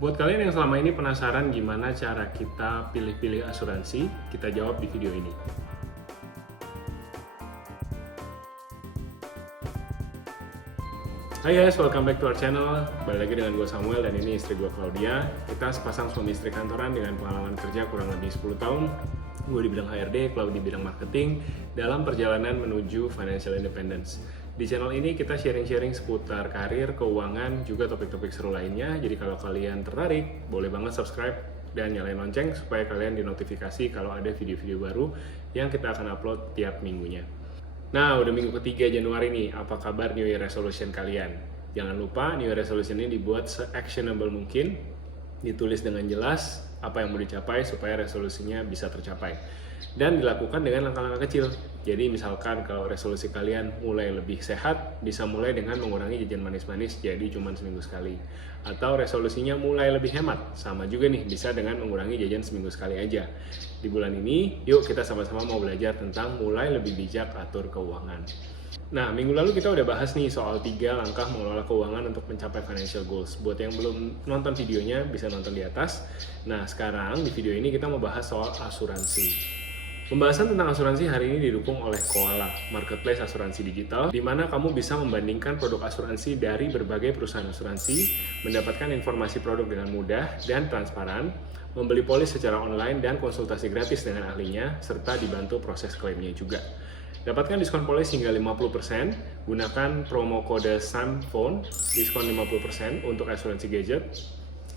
Buat kalian yang selama ini penasaran gimana cara kita pilih-pilih asuransi, kita jawab di video ini. Hai guys, welcome back to our channel. Balik lagi dengan gue Samuel dan ini istri gue Claudia. Kita sepasang suami istri kantoran dengan pengalaman kerja kurang lebih 10 tahun. Gue di bidang HRD, Claudia di bidang marketing dalam perjalanan menuju financial independence. Di channel ini kita sharing-sharing seputar karir, keuangan, juga topik-topik seru lainnya. Jadi kalau kalian tertarik, boleh banget subscribe dan nyalain lonceng supaya kalian dinotifikasi kalau ada video-video baru yang kita akan upload tiap minggunya. Nah, udah minggu ketiga Januari nih, apa kabar New Year Resolution kalian? Jangan lupa New Year Resolution ini dibuat se-actionable mungkin, ditulis dengan jelas apa yang mau dicapai supaya resolusinya bisa tercapai. Dan dilakukan dengan langkah-langkah kecil. Jadi misalkan kalau resolusi kalian mulai lebih sehat, bisa mulai dengan mengurangi jajan manis-manis jadi cuma seminggu sekali. Atau resolusinya mulai lebih hemat, sama juga nih bisa dengan mengurangi jajan seminggu sekali aja. Di bulan ini, yuk kita sama-sama mau belajar tentang mulai lebih bijak atur keuangan. Nah, minggu lalu kita udah bahas nih soal 3 langkah mengelola keuangan untuk mencapai financial goals. Buat yang belum nonton videonya, bisa nonton di atas. Nah, sekarang di video ini kita mau bahas soal asuransi. Pembahasan tentang asuransi hari ini didukung oleh Koala, marketplace asuransi digital, di mana kamu bisa membandingkan produk asuransi dari berbagai perusahaan asuransi, mendapatkan informasi produk dengan mudah dan transparan, membeli polis secara online dan konsultasi gratis dengan ahlinya, serta dibantu proses klaimnya juga. Dapatkan diskon polis hingga 50%, gunakan promo kode SAMPHONE, diskon 50% untuk asuransi gadget,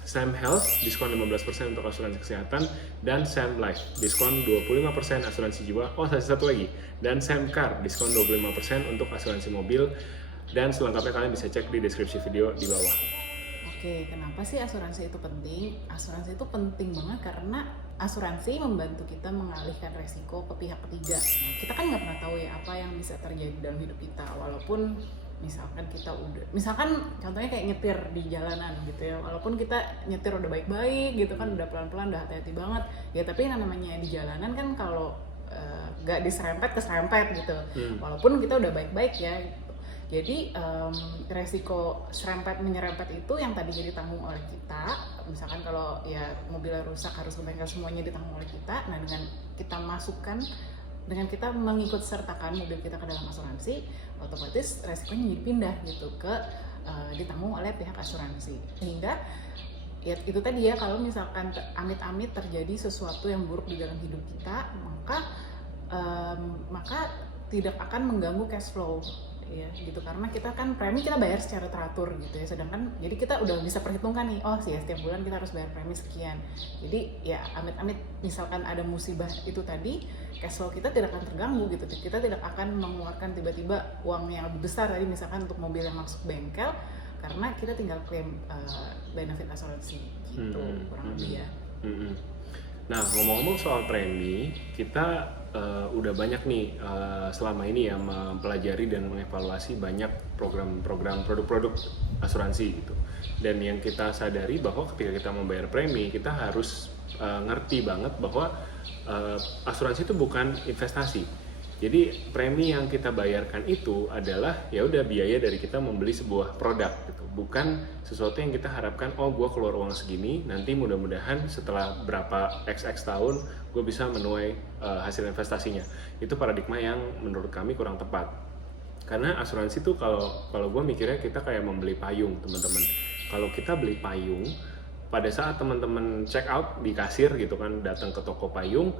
Sam Health, diskon 15% untuk asuransi kesehatan, dan Sam Life, diskon 25% asuransi jiwa, satu lagi, dan Sam Car, diskon 25% untuk asuransi mobil, dan selengkapnya kalian bisa cek di deskripsi video di bawah. Oke, kenapa sih asuransi itu penting? Asuransi itu penting banget karena asuransi membantu kita mengalihkan resiko ke pihak ketiga. Nah, kita kan nggak pernah tahu ya apa yang bisa terjadi dalam hidup kita, walaupun misalkan contohnya kayak nyetir di jalanan gitu ya, walaupun kita nyetir udah baik-baik gitu kan, udah pelan-pelan, udah hati-hati banget ya, tapi yang namanya di jalanan kan kalau nggak diserempet keserempet gitu, walaupun kita udah baik-baik ya gitu. Jadi resiko menyerempet itu yang tadinya ditanggung oleh kita, misalkan kalau ya mobilnya rusak harus ke bengkel, semuanya ditanggung oleh kita. Nah, dengan kita mengikut sertakan mobil kita ke dalam asuransi, otomatis resikonya jadi pindah gitu ke ditanggung oleh pihak asuransi. Sehingga ya itu tadi ya, kalau misalkan amit-amit terjadi sesuatu yang buruk di dalam hidup kita, maka tidak akan mengganggu cash flow ya gitu, karena kita kan premi kita bayar secara teratur gitu ya, sedangkan jadi kita udah bisa perhitungkan nih, setiap bulan kita harus bayar premi sekian. Jadi ya amit-amit misalkan ada musibah itu tadi, cash flow kita tidak akan terganggu gitu, kita tidak akan mengeluarkan tiba-tiba uang yang lebih besar tadi misalkan untuk mobil yang masuk bengkel, karena kita tinggal klaim benefit asuransi gitu, kurang lebih ya. Nah, ngomong-ngomong soal premi, kita udah banyak nih selama ini ya mempelajari dan mengevaluasi banyak program-program produk-produk asuransi gitu. Dan yang kita sadari bahwa ketika kita membayar premi, kita harus ngerti banget bahwa asuransi itu bukan investasi. Jadi premi yang kita bayarkan itu adalah ya udah biaya dari kita membeli sebuah produk gitu. Bukan sesuatu yang kita harapkan, gue keluar uang segini, nanti mudah-mudahan setelah berapa XX tahun gue bisa menuai hasil investasinya. Itu paradigma yang menurut kami kurang tepat. Karena asuransi itu kalau gue mikirnya kita kayak membeli payung, teman-teman. Kalau kita beli payung, pada saat teman-teman check out di kasir gitu kan, datang ke toko payung,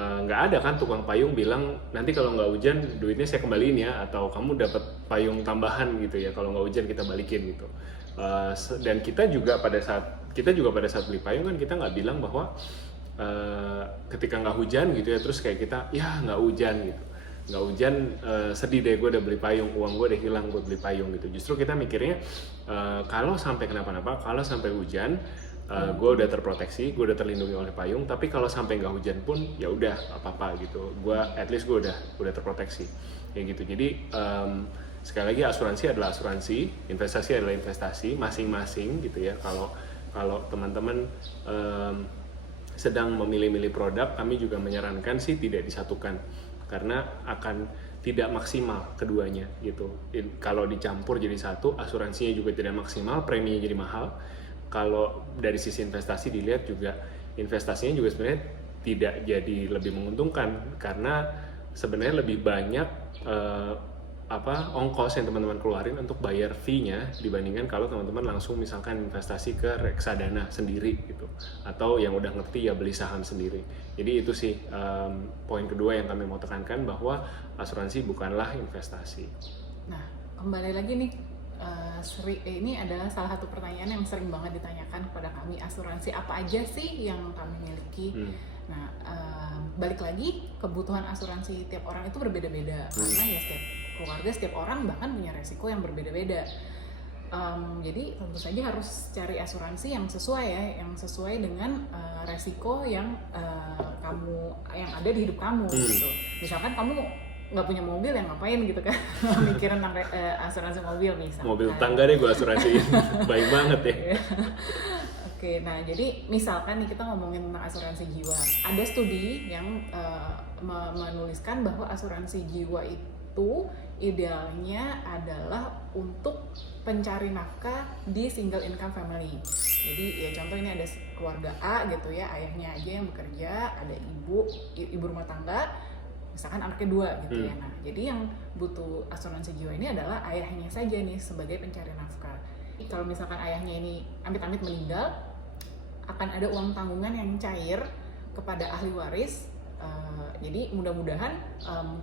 nggak ada kan tukang payung bilang nanti kalau nggak hujan duitnya saya kembaliin ya, atau kamu dapat payung tambahan gitu ya, kalau nggak hujan kita balikin gitu. Dan kita juga pada saat beli payung kan kita nggak bilang bahwa ketika nggak hujan gitu ya, terus kayak kita ya nggak hujan gitu, nggak hujan, sedih deh gue udah beli payung, uang gue udah hilang buat beli payung gitu. Justru kita mikirnya kalau sampai kenapa-napa, kalau sampai hujan, gue udah terproteksi, gue udah terlindungi oleh payung. Tapi kalau sampai nggak hujan pun ya udah apa-apa gitu, at least gue udah terproteksi kayak gitu. Jadi sekali lagi, asuransi adalah asuransi, investasi adalah investasi masing-masing gitu ya. Kalau teman-teman sedang memilih-milih produk, kami juga menyarankan sih tidak disatukan, karena akan tidak maksimal keduanya gitu. Kalau dicampur jadi satu, asuransinya juga tidak maksimal, preminya jadi mahal. kalau dari sisi investasi dilihat juga investasinya juga sebenarnya tidak jadi lebih menguntungkan karena sebenarnya lebih banyak ongkos yang teman-teman keluarin untuk bayar fee-nya dibandingkan kalau teman-teman langsung misalkan investasi ke reksadana sendiri gitu, atau yang udah ngerti ya beli saham sendiri. Jadi itu sih poin kedua yang kami mau tekankan, bahwa asuransi bukanlah investasi. Nah, kembali lagi nih, ini adalah salah satu pertanyaan yang sering banget ditanyakan kepada kami, asuransi apa aja sih yang kami miliki? Nah, balik lagi, kebutuhan asuransi tiap orang itu berbeda-beda karena ya setiap keluarga, setiap orang bahkan punya resiko yang berbeda-beda. Jadi tentu saja harus cari asuransi yang sesuai dengan resiko yang yang ada di hidup kamu gitu. Misalkan kamu nggak punya mobil, yang ngapain gitu kan mikirin tentang asuransi mobil misalkan. Mobil tangga deh gue asuransiin. Baik banget ya. Oke, nah jadi misalkan nih kita ngomongin tentang asuransi jiwa. Ada studi yang menuliskan bahwa asuransi jiwa itu idealnya adalah untuk pencari nafkah di single income family. Jadi ya contoh ini ada keluarga A gitu ya, ayahnya aja yang bekerja, ada ibu rumah tangga, misalkan anaknya 2 gitu ya. Nah, jadi yang butuh asuransi jiwa ini adalah ayahnya saja nih sebagai pencari nafkah. Kalau misalkan ayahnya ini amit-amit meninggal, akan ada uang tanggungan yang cair kepada ahli waris. Jadi mudah-mudahan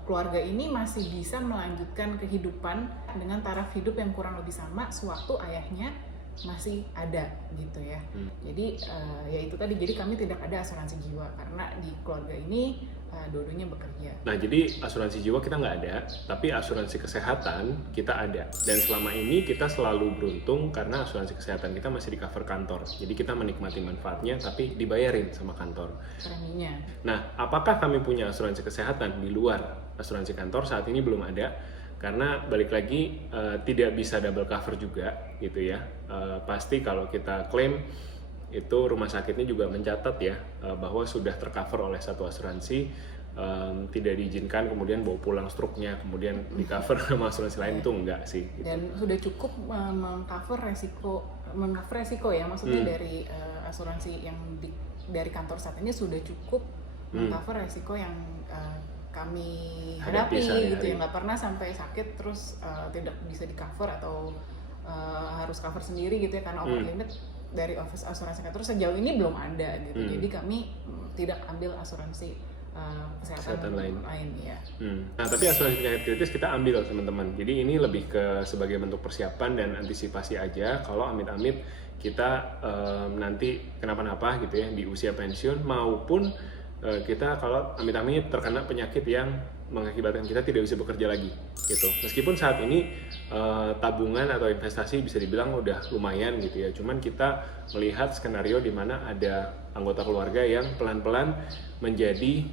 keluarga ini masih bisa melanjutkan kehidupan dengan taraf hidup yang kurang lebih sama sewaktu ayahnya masih ada gitu ya. Jadi ya itu tadi, jadi kami tidak ada asuransi jiwa karena di keluarga ini dua-duanya bekerja. Nah, jadi asuransi jiwa kita nggak ada, tapi asuransi kesehatan kita ada. Dan selama ini kita selalu beruntung karena asuransi kesehatan kita masih di cover kantor. Jadi kita menikmati manfaatnya, tapi dibayarin sama kantor. Preminya. Nah, apakah kami punya asuransi kesehatan di luar asuransi kantor? Saat ini belum ada, karena balik lagi tidak bisa double cover juga gitu ya. Pasti kalau kita klaim, itu rumah sakitnya juga mencatat ya bahwa sudah tercover oleh satu asuransi, tidak diizinkan kemudian bawa pulang struknya kemudian di cover sama asuransi lain, itu enggak sih gitu. Dan sudah cukup mengcover resiko ya, maksudnya dari asuransi yang dari kantor saat ini sudah cukup mengcover resiko yang kami hadapi gitu ya, nggak pernah sampai sakit terus tidak bisa di cover atau harus cover sendiri gitu ya karena over limit dari office asuransi kantor. Sejauh ini belum ada gitu. Jadi kami tidak ambil asuransi kesehatan lain ya. Nah, tapi asuransi penyakit kritis kita ambil teman-teman. Jadi ini lebih ke sebagai bentuk persiapan dan antisipasi aja kalau amit-amit kita nanti kenapa-napa gitu ya di usia pensiun, maupun kita kalau amit-amit terkena penyakit yang mengakibatkan kita tidak bisa bekerja lagi gitu. Meskipun saat ini tabungan atau investasi bisa dibilang udah lumayan gitu ya, cuman kita melihat skenario di mana ada anggota keluarga yang pelan-pelan menjadi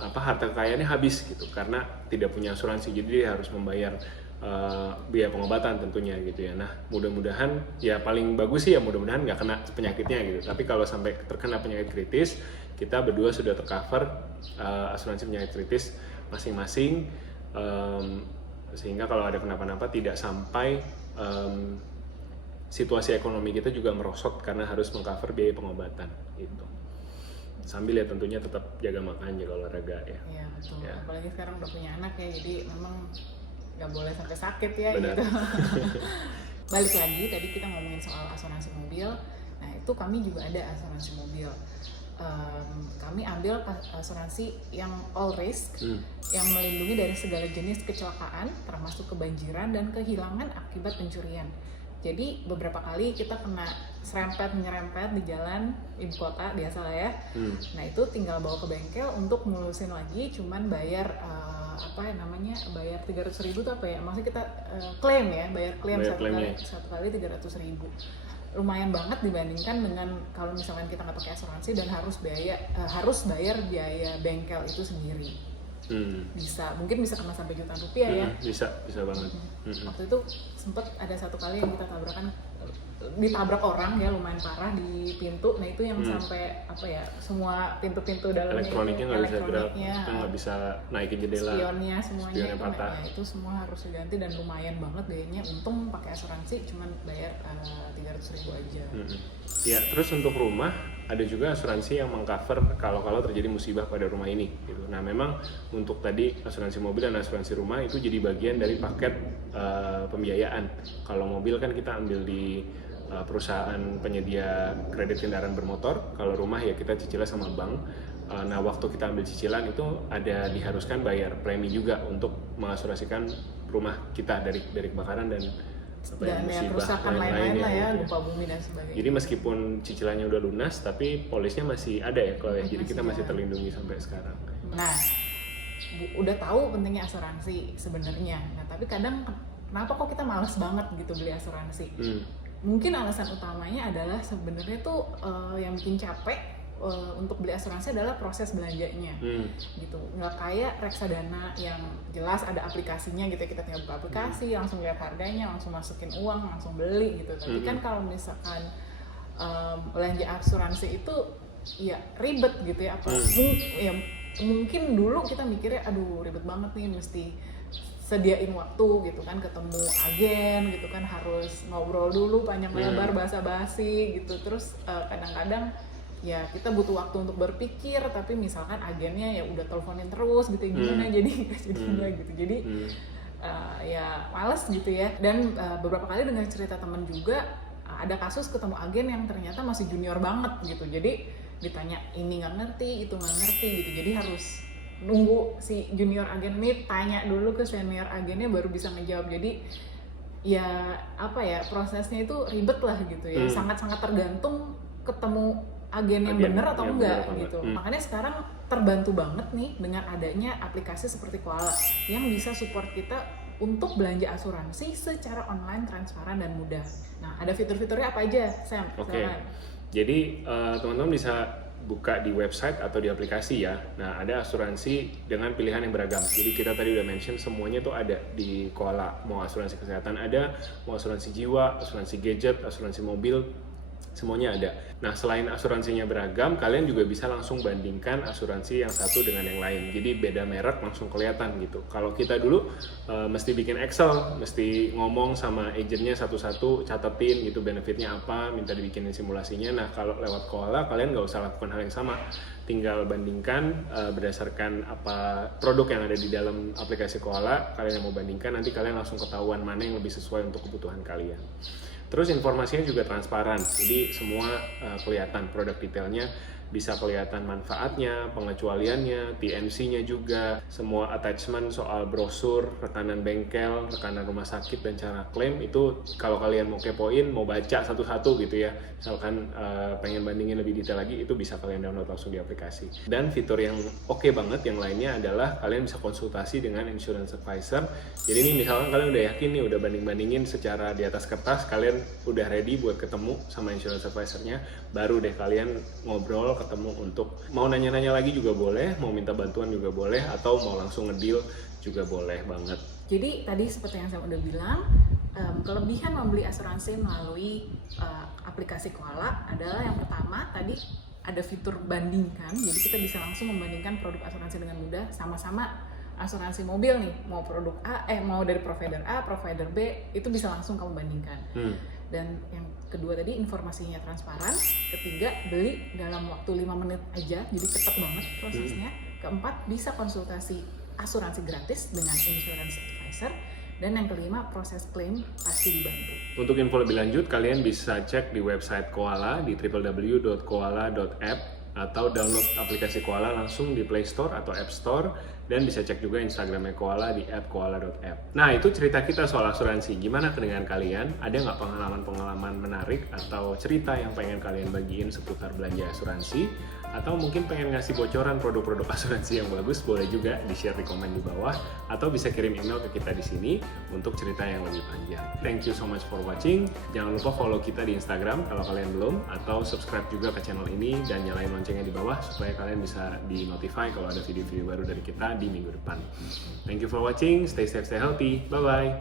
harta kekayaannya habis gitu karena tidak punya asuransi, jadi dia harus membayar biaya pengobatan tentunya gitu ya. Nah, mudah-mudahan ya paling bagus sih ya mudah-mudahan nggak kena penyakitnya gitu. Tapi kalau sampai terkena penyakit kritis, kita berdua sudah tercover asuransi penyakit kritis masing-masing, sehingga kalau ada kenapa-napa tidak sampai situasi ekonomi kita juga merosot karena harus mengcover biaya pengobatan gitu. Sambil ya tentunya tetap jaga makan, jaga olahraga ya. Iya betul. Ya. Apalagi sekarang udah punya anak ya, jadi memang nggak boleh sampai sakit ya. Benar. Gitu. Balik lagi tadi kita ngomongin soal asuransi mobil. Nah itu kami juga ada asuransi mobil. Kami ambil asuransi yang all risk, yang melindungi dari segala jenis kecelakaan, termasuk kebanjiran dan kehilangan akibat pencurian. Jadi beberapa kali kita kena nyerempet di jalan ibu kota biasa lah ya. Nah itu tinggal bawa ke bengkel untuk mulusin lagi, cuman bayar bayar 300.000 tuh apa ya? Maksudnya kita klaim ya, bayar klaim satu kali 300.000. Lumayan banget dibandingkan dengan kalau misalkan kita nggak pakai asuransi dan harus bayar biaya bengkel itu sendiri. Mungkin bisa kena sampai jutaan rupiah ya. Bisa banget. Waktu itu sempat ada satu kali yang kita tabrakan ditabrak orang ya, lumayan parah di pintu. Nah itu yang sampai apa ya, semua pintu-pintu dalamnya elektroniknya nggak bisa gerak, elektroniknya, kita nggak bisa naikin jendela, spionnya semuanya spionnya itu, patah. ya, itu semua harus diganti dan lumayan banget biayanya. Untung pakai asuransi cuman bayar 300.000 aja. Ya, terus untuk rumah ada juga asuransi yang mengcover kalau terjadi musibah pada rumah ini gitu. Nah, memang untuk tadi asuransi mobil dan asuransi rumah itu jadi bagian dari paket pembiayaan. Kalau mobil kan kita ambil di perusahaan penyedia kredit kendaraan bermotor, kalau rumah ya kita cicilan sama bank. Nah, waktu kita ambil cicilan itu ada diharuskan bayar premi juga untuk mengasuransikan rumah kita dari kebakaran dan ya kerusakan lain-lain lah ya, gempa bumi dan sebagainya. Jadi meskipun cicilannya udah lunas, tapi polisnya masih ada ya kalau ya. Jadi kita masih terlindungi sampai sekarang. Nah, udah tahu pentingnya asuransi sebenarnya. Nah, tapi kadang kenapa kok kita malas banget gitu beli asuransi? Mungkin alasan utamanya adalah sebenarnya tuh yang bikin capek untuk beli asuransi adalah proses belanjanya, gitu. Nggak kayak reksadana yang jelas ada aplikasinya gitu, kita tinggal buka aplikasi, langsung lihat harganya, langsung masukin uang, langsung beli gitu. Tapi kan kalau misalkan belanja asuransi itu ya ribet gitu ya, ya mungkin dulu kita mikirnya aduh ribet banget nih, mesti sediain waktu gitu kan, ketemu agen gitu kan, harus ngobrol dulu panjang lebar basa-basi gitu. Terus kadang-kadang ya kita butuh waktu untuk berpikir, tapi misalkan agennya ya udah teleponin terus gitu, gimana jadi enggak gitu. Jadi ya males gitu ya. Dan beberapa kali dengar cerita temen juga, ada kasus ketemu agen yang ternyata masih junior banget gitu. Jadi ditanya ini nggak ngerti, itu nggak ngerti gitu. Jadi harus nunggu si junior agen ini tanya dulu ke senior agennya baru bisa ngejawab. Jadi ya apa ya, prosesnya itu ribet lah gitu ya. Sangat-sangat tergantung ketemu agen yang benar atau enggak gitu. Makanya sekarang terbantu banget nih dengan adanya aplikasi seperti Koala yang bisa support kita untuk belanja asuransi secara online, transparan dan mudah. Nah, ada fitur-fiturnya apa aja, Sam? Oke. Jadi teman-teman bisa buka di website atau di aplikasi ya. Nah, ada asuransi dengan pilihan yang beragam. Jadi kita tadi udah mention semuanya tuh ada di Koala. Mau asuransi kesehatan ada, mau asuransi jiwa, asuransi gadget, asuransi mobil, semuanya ada. Nah, selain asuransinya beragam, kalian juga bisa langsung bandingkan asuransi yang satu dengan yang lain. Jadi beda merek langsung kelihatan gitu. Kalau kita dulu mesti bikin Excel, mesti ngomong sama agennya satu-satu, catetin gitu benefitnya apa, minta dibikinin simulasinya. Nah, kalau lewat Koala kalian nggak usah lakukan hal yang sama. Tinggal bandingkan berdasarkan apa produk yang ada di dalam aplikasi Koala, kalian yang mau bandingkan, nanti kalian langsung ketahuan mana yang lebih sesuai untuk kebutuhan kalian. Terus informasinya juga transparan, jadi semua kelihatan produk detailnya, bisa kelihatan manfaatnya, pengecualiannya, TNC-nya juga, semua attachment soal brosur, rekanan bengkel, rekanan rumah sakit, dan cara klaim itu kalau kalian mau kepoin, mau baca satu-satu gitu ya, misalkan pengen bandingin lebih detail lagi, itu bisa kalian download langsung di aplikasi. Dan fitur yang oke banget yang lainnya adalah kalian bisa konsultasi dengan insurance advisor. Jadi ini misalkan kalian udah yakin nih, udah banding-bandingin secara di atas kertas, kalian udah ready buat ketemu sama insurance advisor-nya, baru deh kalian ngobrol, ketemu untuk mau nanya-nanya lagi juga boleh, mau minta bantuan juga boleh, atau mau langsung ngedeal juga boleh banget. Jadi tadi seperti yang saya udah bilang, kelebihan membeli asuransi melalui aplikasi Koala adalah yang pertama tadi ada fitur bandingkan, jadi kita bisa langsung membandingkan produk asuransi dengan mudah. Sama-sama asuransi mobil nih, mau produk A, mau dari provider A, provider B, itu bisa langsung kamu bandingkan. Dan yang kedua tadi informasinya transparan. Ketiga, beli dalam waktu 5 menit aja, jadi cepat banget prosesnya. Keempat, bisa konsultasi asuransi gratis dengan insurance advisor. Dan yang kelima, proses klaim pasti dibantu. Untuk info lebih lanjut, kalian bisa cek di website Koala di www.koala.app atau download aplikasi Koala langsung di Play Store atau App Store, dan bisa cek juga Instagramnya Koala di @koala.app. Nah, itu cerita kita soal asuransi. Gimana dengan kalian? Ada nggak pengalaman-pengalaman menarik atau cerita yang pengen kalian bagiin seputar belanja asuransi? Atau mungkin pengen ngasih bocoran produk-produk asuransi yang bagus, boleh juga di-share di komen di bawah, atau bisa kirim email ke kita di sini untuk cerita yang lebih panjang. Thank you so much for watching. Jangan lupa follow kita di Instagram kalau kalian belum, atau subscribe juga ke channel ini dan nyalain loncengnya di bawah supaya kalian bisa di-notify kalau ada video-video baru dari kita di minggu depan. Thank you for watching. Stay safe, stay healthy. Bye-bye.